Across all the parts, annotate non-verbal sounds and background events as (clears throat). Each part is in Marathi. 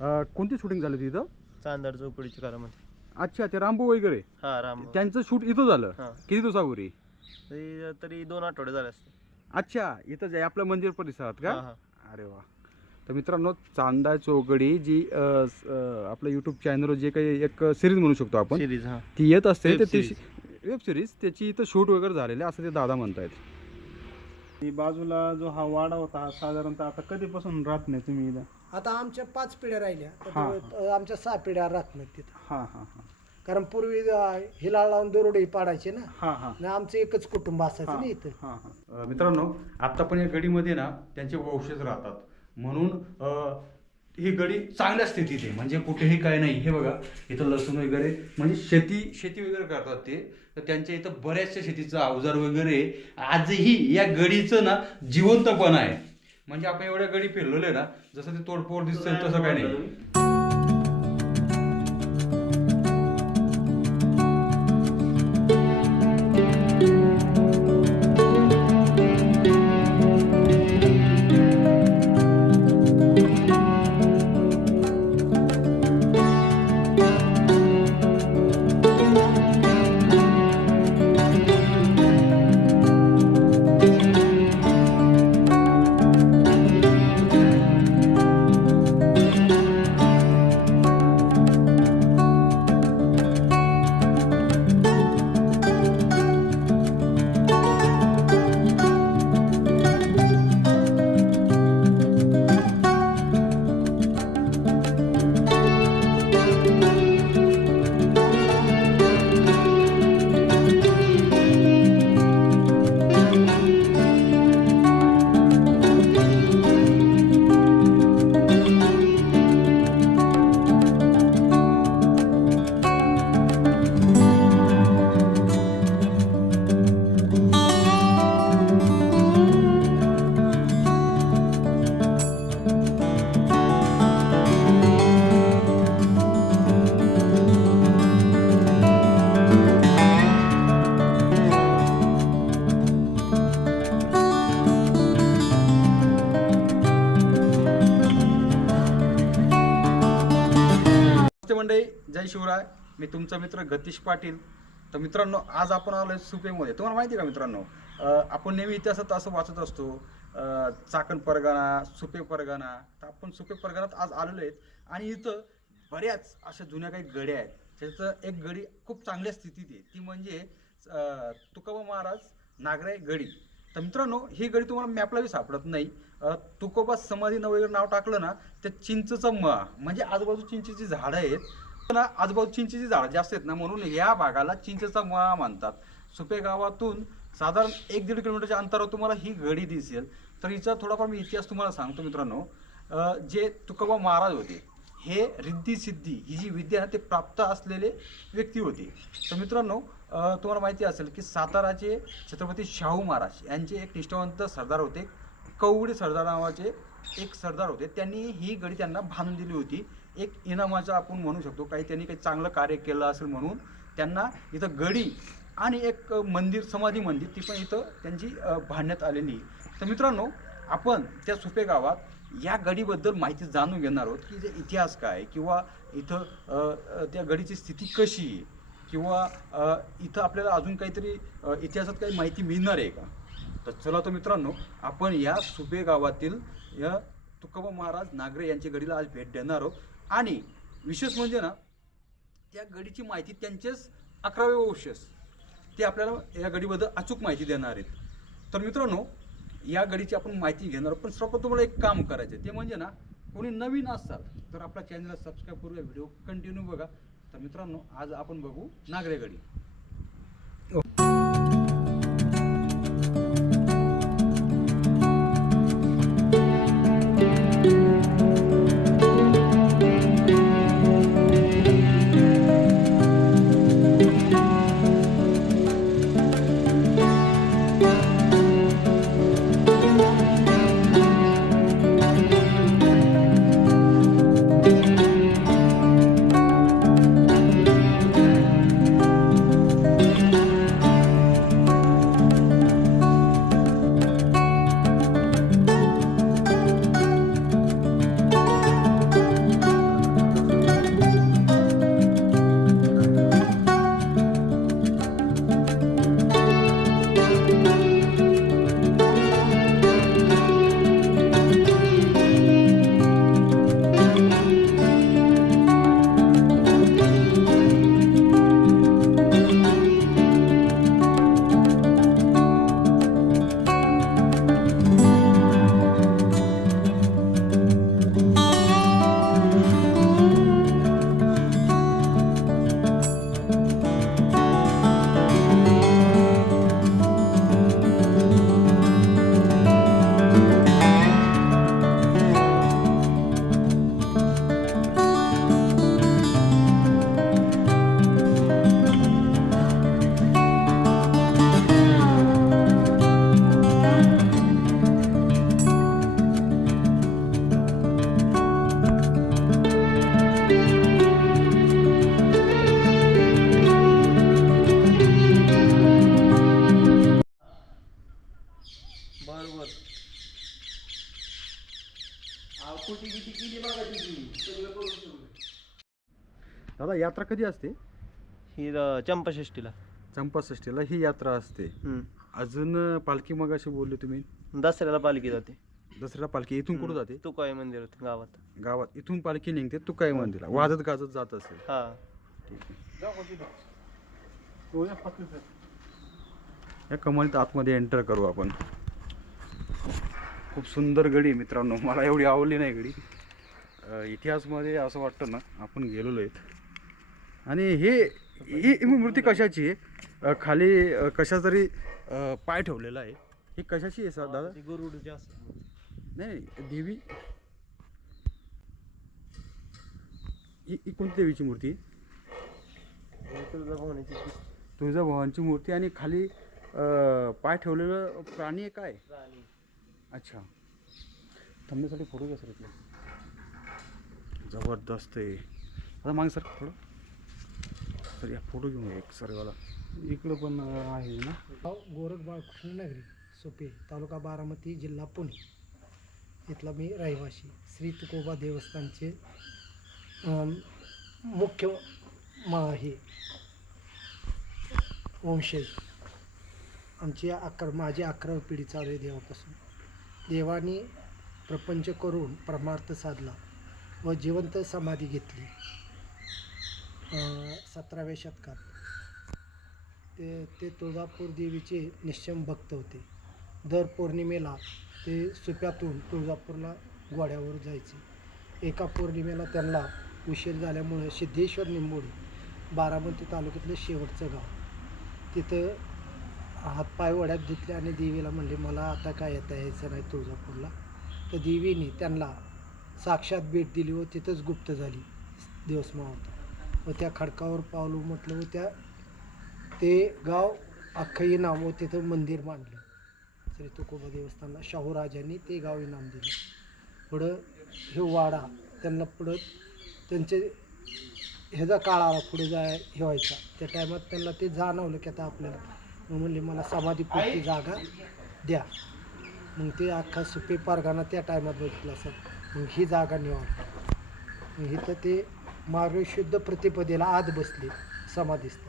अं, कोणती शूटिंग झाली होती इथं? चांदर चौकडीच्या कारामध्ये अच्छा ते रामबो वगैरे. हा राम त्यांचं शूट इथं झालं. हा. किती दिवसापूर्वी? तरी तरी दोन आठवडे झाले असते अच्छा इथं जे आपलं मंदिर परिसरात का? हा, हा. अरे वा. तर मित्रांनो चांदा चौकडी जी अं, स- अं, आपलं यूट्यूब चॅनलवर जे काही एक सिरीज म्हणू शकतो आपण सिरीज हा. ती येत असते. Web series. वेब सिरीज त्याची इथं शूट वगैरे झालेले असं ते दादा म्हणतायत. बाजूला जो हा वाडा होता हा साधारणतः आता कधीपासून राहत नाही तुम्ही इथं? आता आमच्या पाच पिढ्या राहिल्या. हा, आमच्या सहा पिढ्या राहत नाहीत तिथं. हा हा हा. कारण पूर्वी अं, हिला लावून दरोडे पाडायचे ना. हा हा. आणि आमचं एकच कुटुंब असायचं ना इथं. हा हा. अ, मित्रांनो आता पण या गडीमध्ये ना त्यांचे वंशज राहतात. म्हणून अ, ही गडी चांगल्या स्थितीत आहे. म्हणजे कुठेही काय नाही. हे बघा इथं लसूण वगैरे म्हणजे शेती शेती वगैरे करतात ते. तर त्यांच्या इथं बऱ्याचशा शेतीचं अवजार वगैरे आहे. आजही या गडीचं ना जिवंतपण आहे. म्हणजे आपण एवढ्या गडी फिरलेलो आहे ना जसं ते तोडफोड दिसतं तसं काय नाही. शिवराय मी तुमचा मित्र गतीश पाटील. तर मित्रांनो आज आपण आलो आहे सुपेमध्ये. तुम्हाला माहिती आहे का मित्रांनो? आपण नेहमी इतिहासात असं वाचत असतो चाकण परगणा सुपे परगणा. तर आपण सुपे परगणात आज आलेलो आहेत. आणि इथं बऱ्याच अशा जुन्या काही गड्या आहेत. त्याचं एक गडी खूप चांगल्या स्थितीत आहे. ती म्हणजे तुकोबा महाराज नागराई गडी. तर मित्रांनो ही गडी तुम्हाला मॅपलाही सापडत नाही. तुकोबा समाधी वगैरे नाव टाकलं ना त्या चिंचचं म म्हणजे आजूबाजू चिंचेची झाडं आहेत. ना आजूबाजू चिंचेची झाडं जास्त आहेत ना म्हणून या भागाला चिंचेचा मळा म्हणतात. सुपे गावातून साधारण एक दीड किलोमीटरच्या अंतरावर तुम्हाला ही गडी दिसेल. तर हिचा थोडाफार मी इतिहास तुम्हाला सांगतो मित्रांनो. जे तुकोबा महाराज होते हे रिद्धी सिद्धी ही जी विद्या ना ते प्राप्त असलेले व्यक्ती होते. तर मित्रांनो तुम्हाला माहिती असेल की साताराचे छत्रपती शाहू महाराज यांचे एक निष्ठावंत सरदार होते. कवडे सरदार नावाचे एक सरदार होते. त्यांनी ही गडी त्यांना बांधून दिली होती. एक इनामाचं आपण म्हणू शकतो काही त्यांनी काही चांगलं कार्य केलं असेल म्हणून त्यांना इथं गडी आणि एक मंदिर समाधी मंदिर ती पण इथं त्यांची भांडण्यात बांधण्यात आलेली. तर मित्रांनो आपण त्या सुपे गावात या गडीबद्दल माहिती जाणून घेणार आहोत की जे इतिहास काय किंवा इथं त्या गडीची स्थिती कशी आहे किंवा इथं आपल्याला अजून काहीतरी इतिहासात काही माहिती मिळणार आहे का? तर चला तर मित्रांनो आपण या सुपे गावातील या तुकोबा महाराज नागरे यांच्या गडीला आज भेट देणार आहोत. आणि विशेष म्हणजे ना त्या गडीची माहिती त्यांचेच अकरावे वंशज ते आपल्याला या गडीबद्दल अचूक माहिती देणार आहेत. तर मित्रांनो या गडीची आपण माहिती घेणार पण सर्वप्रथम तुम्हाला एक काम करायचं आहे. ते म्हणजे ना कोणी नवीन असाल तर आपल्या चॅनलला सबस्क्राईब करूया व्हिडिओ कंटिन्यू बघा. तर मित्रांनो आज आपण बघू नागरे गडी दादा यात्रा कधी असते? ही अं, चंपाषष्टीला चंपाषष्टीला ही यात्रा असते. हम्म. अजून पालखी मग अशी बोलले तुम्ही. दसऱ्याला पालखी जाते. दसऱ्याला पालखी. इथून कुठं जाते? तुकाई मंदिर होते गावात. गावात. इथून पालखी निघते तू काय मंदिरला. वाजत गाजत जात असेल. हा. या कमालीत आतमध्ये एंटर करू आपण. खूप सुंदर गडी आहे मित्रांनो. मला एवढी आवडली नाही गडी. अं, इतिहासमध्ये असं वाटतं ना आपण गेलेलो आहेत. आणि हे ही मूर्ती कशाची आहे? खाली कशा तरी पाय ठेवलेला आहे. ही कशाची आहे सर दादा? ती गरुड जास्त नाही देवी. ही कोणती देवीची मूर्ती? तुळजाभवानीची. तुळजाभवानीची मूर्ती आणि खाली पाय ठेवलेलं प्राणी आहे काय? अच्छा. थांबण्यासाठी फोटो घ्या सर इथले. जबरदस्त आहे. आता मागे सर थोडं सर या फोटो घेऊन एक सर्वाला इकडं पण आहे ना? गोरख गोरखबाळ कृष्णनगरी सोपे तालुका बारामती जिल्हा पुणे. इथला मी रहिवासी श्री तुकोबा देवस्थानचे मुख्य म हे वंशज. आमची अकरा माझी अकरावी पिढी चालू आहे देवापासून. देवाने प्रपंच करून परमार्थ साधला व जिवंत समाधी घेतली. सतराव्या शतकात. ते ते तुळजापूर देवीचे निश्चम भक्त होते. दर पौर्णिमेला ते सुप्यातून तुळजापूरला घोड्यावर जायचे. एका पौर्णिमेला त्यांना उशीर झाल्यामुळे सिद्धेश्वर निंबोडी बारामती तालुक्यातलं शेवटचं गाव. तिथं हातपाय वड्यात धुतले आणि देवीला म्हणले मला आता काय येता यायचं नाही तुळजापूरला. तर देवीने त्यांना साक्षात भेट दिली व तिथंच गुप्त झाली. दिवस मावता व त्या खडकावर पावलं म्हटलं व त्या ते गाव अख्खं इनाम व तिथं मंदिर बांधलं. श्री तुकोबा देवस्थानला शाहूराजांनी ते गाव इनाम दिलं. पुढं हे वाडा त्यांना पुढं त्यांचे ह्याचा काळ आला पुढे जाय हे व्हायचा. त्या टायमात त्यांना ते जाणवलं की आता आपल्याला मग म्हणले मला समाधीपूर्ती जागा द्या. मग ते अख्खा सुपे पारगाना त्या टायमात बघितलं सर मग ही जागा निवड मग इथं ते मार्गशुद्ध प्रतिपदेला आत बसले समाधीस्थ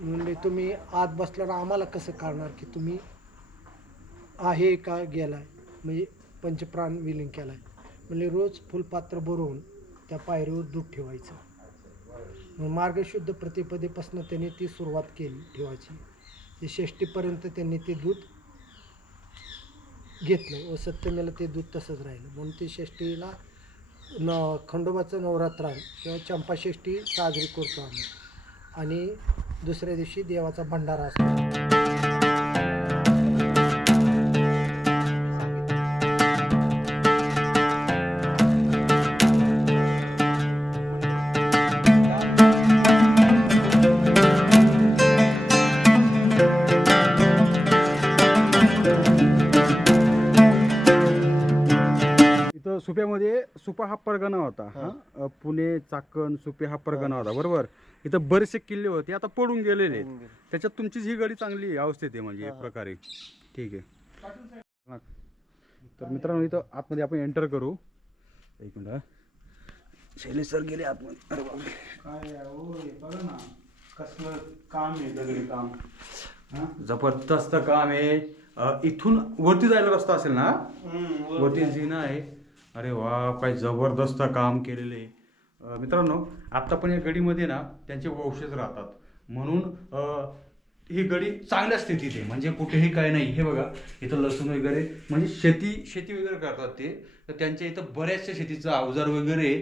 म्हणले तुम्ही आत बसल्यावर आम्हाला कसं कळणार की तुम्ही आहे का गेलाय? म्हणजे पंचप्राण विलीन केलाय. म्हणजे रोज फुलपात्र भरून त्या पायरीवर दूध ठेवायचं. मग मार्गशुद्ध प्रतिपदेपासून त्यांनी ती सुरुवात केली ठेवायची. ते षष्टीपर्यंत त्यांनी ते दूध घेतलं व सप्तमीला ते दूध तसंच राहिलं. म्हणून ते षष्टीला न खंडोबाचं नवरात्रान किंवा चंपाषष्ठी साजरी करतो आम्ही. आणि दुसऱ्या दिवशी देवाचा भंडारा असतो. सुपा हा परगणा होता हा? पुणे चाकण सुपे हा परगणा होता बरोबर? इथं बरेचसे किल्ले होते आता पडून गेलेले आहेत. त्याच्यात तुमचीच ही गडी चांगली अवस्थेत आहे म्हणजे एक प्रकारे. ठीक आहे. तर मित्रांनो इथं आतमध्ये आपण एंटर करू. एक मिनिट हा. शैलेश सर गेले आतमध्ये. अरे बापरे. काय आहे, हो हे बघा ना. कसलं काम आहे दगडी काम. हा? जबरदस्त काम आहे. अ, इथून वरती जायला रस्ता असेल ना? वरती जिना आहे. अरे वा काय जबरदस्त काम केलेलं आहे. मित्रांनो आत्ता पण या गडीमध्ये ना त्यांचे वंशज राहतात. म्हणून ही गडी चांगल्या स्थितीत आहे. म्हणजे कुठेही काय नाही. हे बघा इथं लसूण वगैरे म्हणजे शेती शेती वगैरे करतात ते. तर त्यांच्या इथं बऱ्याचशा शेतीचं अवजार वगैरे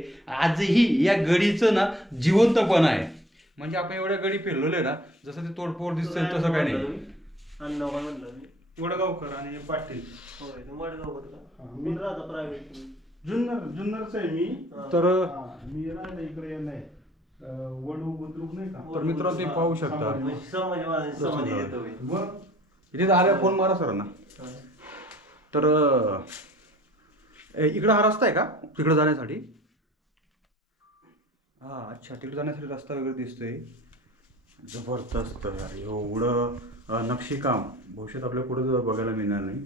आजही या गडीचं ना जिवंतपण आहे. म्हणजे आपण एवढ्या गडी फिरलेलो आहे ना जसं ते तोडफोड दिसतंय तसं काय नाही. वडगावकर आणि पाटील. होय ते का? हा, मी राहतो प्रायव्हेट जुन्नर जुन्नरच आहे मी. तर हा, मी राहिलो इकडे नाही वडू बुद्रुक नाही का? तर मित्रांनो तुम्ही पाहू शकता. समाजवादी समाधी देतो मी. बरं इथे आल्या फोन मारा सरांना. तर अं, ए, इकडं हा रस्ता आहे का? तिकडं जाण्यासाठी? हा अच्छा तिकडे जाण्यासाठी रस्ता वगैरे दिसतोय. जबरदस्त यार एवढं नक्षीकाम भविष्यात आपल्या पुढे बघायला मिळणार नाही.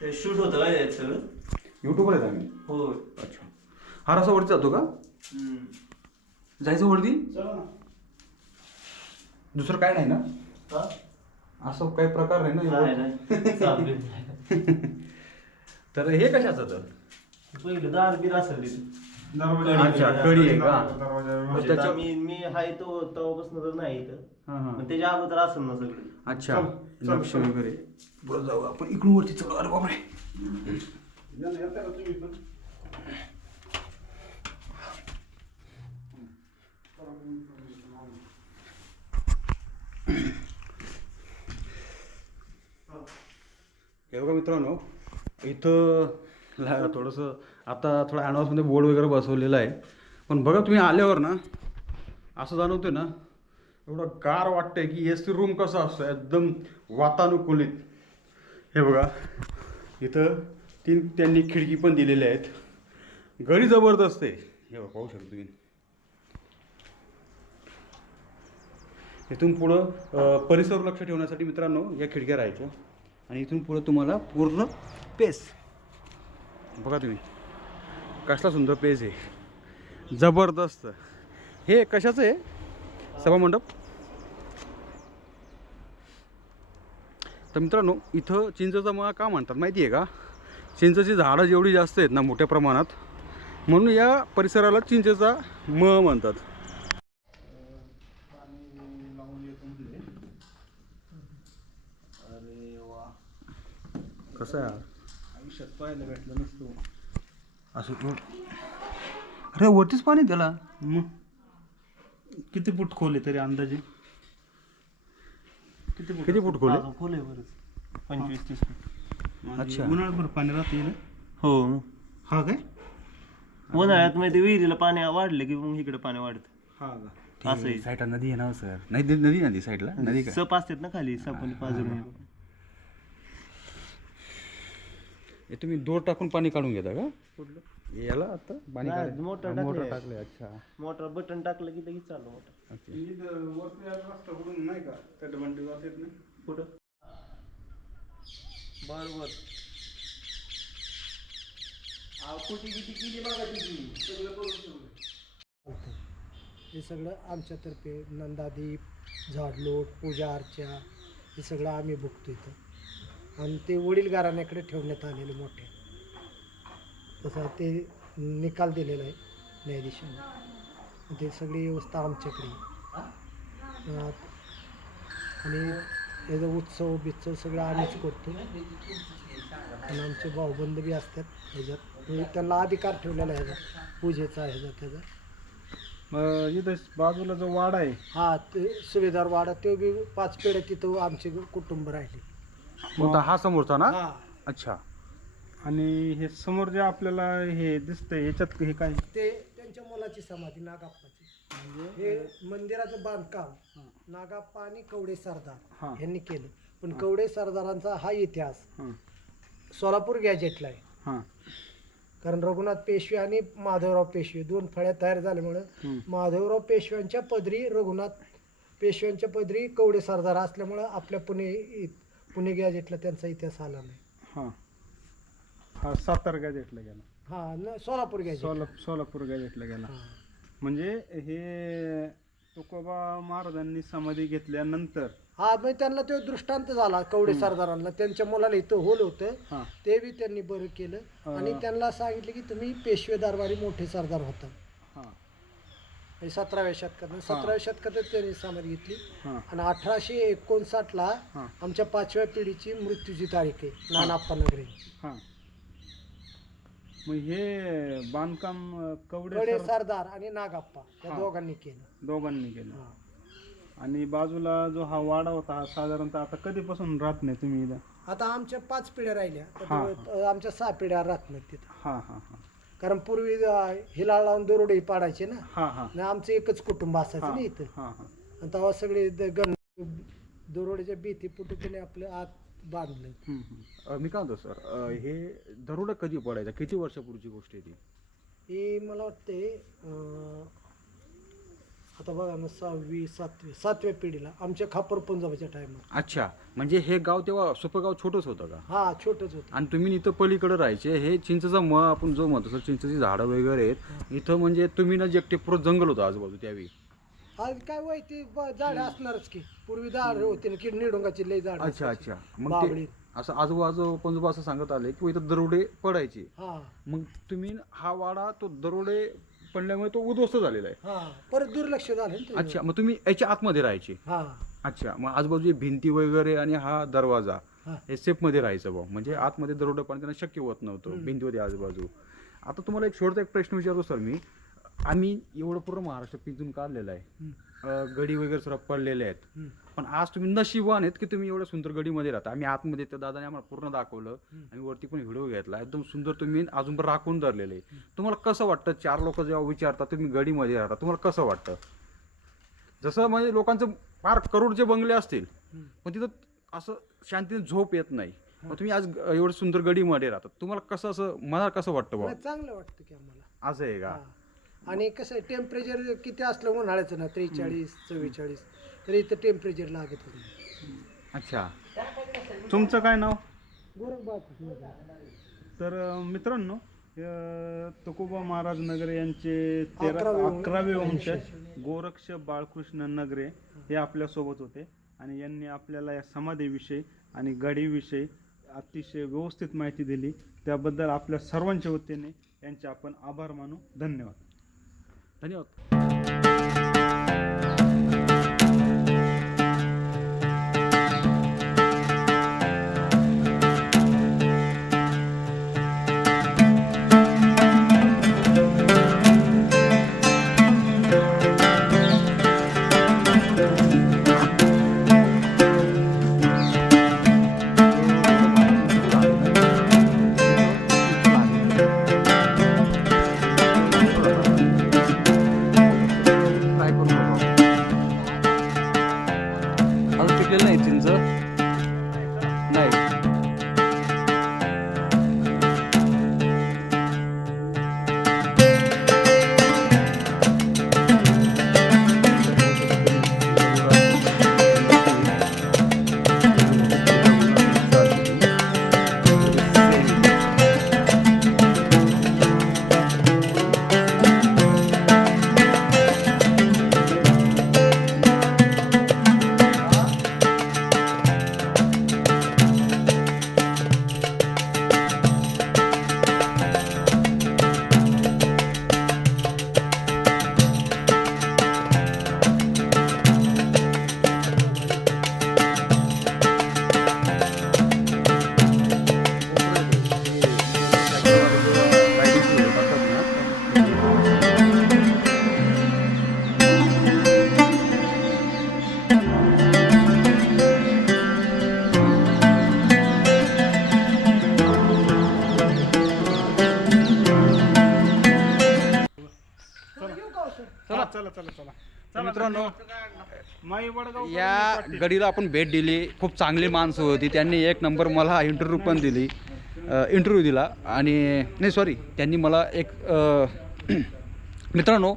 ते शूट होतं काय यात सगळं युट्यूबवर आहेत आम्ही. हो अच्छा. हा रस्ता वरती जातो का? हम्म. जायचं वरती? चला ना. दुसरं काय नाही ना? हा? असं काही प्रकार नाही नाही, ना नाही. (laughs) तर हे कशाचं तर? पहिलं दार बीर असेल तिथे. दरवाजा अच्छा, कडी आहे का? दरवाजा म्हणजे त्याच्या- आता मी मी हाय तो तेव्हापासून तर नाही इथं. हां हां. मग त्याच्या अगोदर असेल ना सगळं. अच्छा चल, चल, लक्ष चल. वगैरे. पुढं जाऊ आपण. इकडून वरती चढू. अरे बापरे. हे बघा मित्रांनो इथं ला- थोडंसं आता थोडं ॲडव्हान्समध्ये बोर्ड वगैरे बसवलेला आहे. पण बघा तुम्ही आल्यावर ना असं जाणवतं ना एवढं गार वाटतंय की एस सी रूम कसा असतो एकदम वातानुकूलित. हे बघा इथं तीन त्यांनी खिडकी पण दिलेल्या आहेत. घरी जबरदस्त आहे. हे बघा पाहू शकतो तुम्ही. इथून पुढं परिसर लक्ष ठेवण्यासाठी मित्रांनो या खिडक्या राहायच्या. आणि इथून पुढं तुम्हाला पूर्ण पेस बघा तुम्ही. कसला सुंदर पेज आहे. जबरदस्त. हे कशाचं आहे? सभामंडप तर मित्रांनो इथं चिंचेचा मळा का म्हणतात माहिती आहे का? चिंचेची झाडं जेवढी जास्त आहेत ना मोठ्या प्रमाणात म्हणून या परिसराला चिंचेचा म म्हणतात. कसं आहे? आयुष्यात पाहायला भेटलं नसतो. असं अरे वरतीच पाणी त्याला. मग? किती फूट खोल आहे तरी अंदाजे? किती फूट किती फूट खोल आहे? अजून खोल आहे बरंच. पंचवीस तीस फूट. म्हणजे अच्छा. उन्हाळ्याभर पाणी राहते ना? हो. हा काय? उन्हाळ्यात माहिती विहिरीला पाणी वाढलं की मग इकडे पाणी वाढतं. हा का? असं आहे. साईडला नदी आहे ना सर? नदी नदी नदी साईडला? नदी सप असतात ना खाली सपाने पाजून हे तुम्ही दोर टाकून पाणी काढून घेता का? कुठलं? याला आता? पाणी नाही? मोटर हा, मोटर टाकली टाकले अच्छा. मोटर बटन टाकलं की लगेच चालू मोटर ओके. इथं वरती आज रस्ता कुठून नाही का? त्या कुठं? बर बर कुठे किती किती बघा तिची सगळं करून ठेवलं. होतं हे सगळं आमच्यातर्फे नंदादीप झाडलोट पूजा अर्चा हे सगळं आम्ही बघतो इथं. आणि ते वडील घराण्याकडे ठेवण्यात आलेले मोठे. तसं ते निकाल दिलेला आहे न्यायाधीशाने. ते सगळी व्यवस्था आमच्याकडे आणि याचा उत्सव बित्सव सगळं आम्हीच करतो. आणि आमचे भाऊबंद बी असतात ह्याच्यात. म्हणजे त्यांना अधिकार ठेवलेला आहे ह्याचा. पूजेचा ह्याचा त्याचा. मग इथं बाजूला जो वाडा आहे. हा ते सुभेदार वाडा ते बी पाच पिढ्या तिथं आमचे कुटुंब राहिले. हा समोरचा ना? हा. अच्छा. आणि हे समोर जे आपल्याला हे दिसतंय याच्यात हे काय? ते त्यांच्या मुलाची समाधी नागाप्पाची. हे मंदिराचं बांधकाम नागाप्पा आणि कवडे हा. सरदार यांनी केलं. पण कवडे सरदारांचा हा इतिहास हां. सोलापूर गॅजेटला आहे. हां. कारण रघुनाथ पेशवे आणि माधवराव पेशवे दोन फळ्या तयार झाल्यामुळं हम्म. माधवराव पेशव्यांच्या पदरी रघुनाथ पेशव्यांच्या पदरी कवडे सरदार असल्यामुळं आपल्या पुणे पुणे गॅजेटला त्यांचा इतिहास आला नाही. हां. हा सातारा गॅजेटला गेला. हा न सोलापूर गॅजेट सोला सोलापूर गॅजेटला गेला. म्हणजे हे तुकोबा महाराजांनी समाधी घेतल्यानंतर हा मग त्यांना तो दृष्टांत झाला कवडे सरदारांना. त्यांच्या मुलाला इथं होल होतं. हां. ते बी त्यांनी बरं केलं. आणि त्यांना सांगितलं की तुम्ही पेशवे दरबारी मोठे सरदार होता. हां. सतराव्या शतकात सतराव्या शतकातच त्यांनी समाधी घेतली. हां. आणि अठराशे एकोणसाठला हां. आमच्या पाचव्या पिढीची मृत्यूची तारीख आहे नानाप्पा नगरे. हां. मग हे बांधकाम कवडे सर सरदार आणि नागाप्पा या हा. दोघांनी केलं. दोघांनी केलं. हा. आणि बाजूला जो हा वाडा होता हा साधारणतः आता कधीपासून राहत नाही तुम्ही इथं? आता आमच्या पाच पिढ्या राहिल्या. हा, आमच्या सहा पिढ्या राहत नाहीत तिथं. हां हां हां. कारण पूर्वी अं, हिला लावून दोरडे पाडायचे ना. हां हां. आणि आमचं एकच कुटुंब असायचं ना इथं. हां हां. आणि तेव्हा सगळे द- गण दोरोड्याच्या भीती पुटुकीने आपलं आत बांधलं हम्म, हम्म. अ, मी काय म्हणतो सर अ, हे दरोडा कधी पडायचा? किती वर्षापूर्वीची गोष्ट आहे ती? ही मला वाटते अं, आता बघा ना सहावी सातवी सातव्या पिढीला आमच्या खापर पंजाबाच्या टायमात अच्छा म्हणजे हे गाव तेव्हा सुपर गाव छोटंच होतं का? हा छोटंच होतं. आणि तुम्ही इथं पलीकडे राहायचे हे चिंचचा म आपण जो म्हणतो सर चिंचची झाडं वगैरे आहेत इथं म्हणजे तुम्ही ना जे एकटे पुरं जंगल होतं आजूबाजू त्यावेळी. आज काय वय ती झाडं असणारच की. पूर्वी झाड होते ना की निडोंगाची लय झाड अच्छा अच्छा. मग असं आजोबाजू पंजोबा असं सांगत आले की इथं दरोडे पडायचे. हा. मग तुम्ही हा वाडा तो दरोडे पडल्यामुळे तो उद्ध्वस्त झालेला आहे. हा. परत दुर्लक्ष झालं ना त्याच्यावर. अच्छा मग तुम्ही याच्या आतमध्ये राहायचे. हा. अच्छा मग आजूबाजू भिंती वगैरे आणि हा दरवाजा हा. हे सेफमध्ये राहायचं भाऊ म्हणजे आतमध्ये दरोडं पण त्यांना शक्य होत नव्हतं भिंती होती आजूबाजू. आता तुम्हाला एक शेवटचा एक प्रश्न विचारतो सर मी. आम्ही एवढं पूर्ण महाराष्ट्र पिंजून काढलेलं आहे. अं, गडी वगैरे सर्व पडलेले आहेत. पण आज तुम्ही नशिबान आहेत की तुम्ही एवढ्या सुंदर गडीमध्ये राहता. आम्ही आतमध्ये त्या दादाने आम्हाला पूर्ण दाखवलं. आणि वरती पण व्हिडिओ घेतला. एकदम सुंदर तुम्ही अजून पण राखून धरलेले. तुम्हाला कसं वाटतं? चार लोक जेव्हा विचारतात तुम्ही गडीमध्ये राहता तुम्हाला कसं वाटतं? जसं म्हणजे लोकांचं फार करोडचे बंगले असतील. पण तिथं असं शांतीने झोप येत नाही. मग तुम्ही आज एवढं सुंदर गडीमध्ये राहतात तुम्हाला कसं असं मनाला कसं वाटतं नाही, चांगलं वाटतं की आम्हाला. असं आहे का? हा. आणि कसं आहे टेम्परेचर किती असलं उन्हाळ्याचं ना त्रेचाळीस चव्वेचाळीस तरी इथं टेम्परेचर लागत होतं. अच्छा. तुमचं काय नाव? तर अं, मित्रांनो अं, तुकोबा महाराज नगरे यांचे तेरा अकरावे अकरावे वंश गोरक्ष बाळकृष्ण नगरे हे आपल्यासोबत होते आणि यांनी आपल्याला या समाधीविषयी आणि गडीविषयी अतिशय व्यवस्थित माहिती दिली. त्याबद्दल आपल्या सर्वांच्या वतीने यांचे आपण आभार मानू. धन्यवाद. धन्यवाद काय चला चला चला. चला तर मित्रांनो माई वडगाव या गडीला आपण भेट दिली. खूप चांगली माणसं होती. त्यांनी एक नंबर मला इंटरव्ह्यू पण दिली. इंटरव्ह्यू दिला. आणि नाही सॉरी त्यांनी मला एक (clears throat) मित्रांनो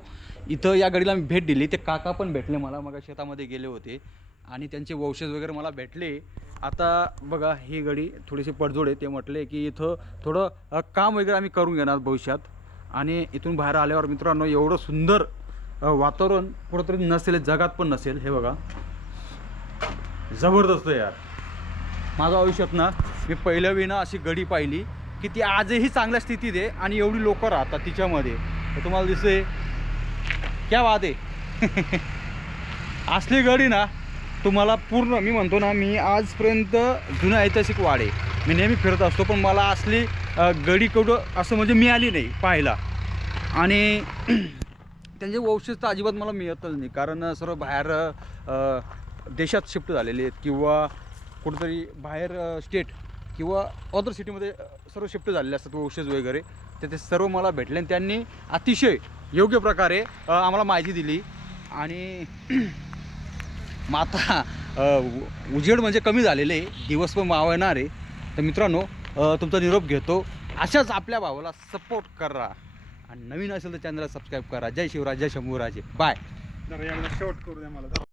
इथं या गडीला मी भेट दिली. ते काका पण भेटले मला. मग शेतामध्ये गेले होते. आणि त्यांचे वंशज वगैरे मला भेटले. आता बघा ही गडी थोडीशी पडजोड आहे. ते म्हटले की इथं थोडं काम वगैरे आम्ही करून घेणार भविष्यात. आणि इथून बाहेर आल्यावर मित्रांनो एवढं सुंदर वातावरण कुठंतरी नसेल जगात पण नसेल हे बघा. जबरदस्त यार. माझ्या आयुष्यात ना मी पहिल्या विना अशी गडी पाहिली की ती आजही चांगल्या स्थितीत आहे आणि एवढी लोक राहतात तिच्यामध्ये. तर तुम्हाला दिसते क्या वाद आहे. (laughs) असली गडी ना तुम्हाला पूर्ण मी म्हणतो ना मी आजपर्यंत जुनं ऐतिहासिक वाड. आहे मी नेहमी फिरत असतो पण मला असली गडी कुठं असं म्हणजे मिळाली नाही पाहायला. आणि त्यांचे वंशज तर अजिबात मला मिळतच नाही. कारण सर्व बाहेर देशात शिफ्ट झालेले आहेत किंवा कुठंतरी बाहेर स्टेट किंवा अदर सिटीमध्ये सर्व शिफ्ट झालेले असतात वंशज वगैरे. तर ते सर्व मला भेटले आणि त्यांनी अतिशय योग्य प्रकारे आम्हाला माहिती दिली. आणि (clears throat) माता उ- उजेड म्हणजे कमी झालेले दिवस पण मावणार आहे. तर मित्रांनो तुमचा निरोप घेतो. अशाच आपल्या भावाला सपोर्ट करा. आणि नवीन असेल तर चॅनलला सबस्क्राईब करा. जय शिवराज जय शंभूराजे. बाय जरा याला करू द्या मला.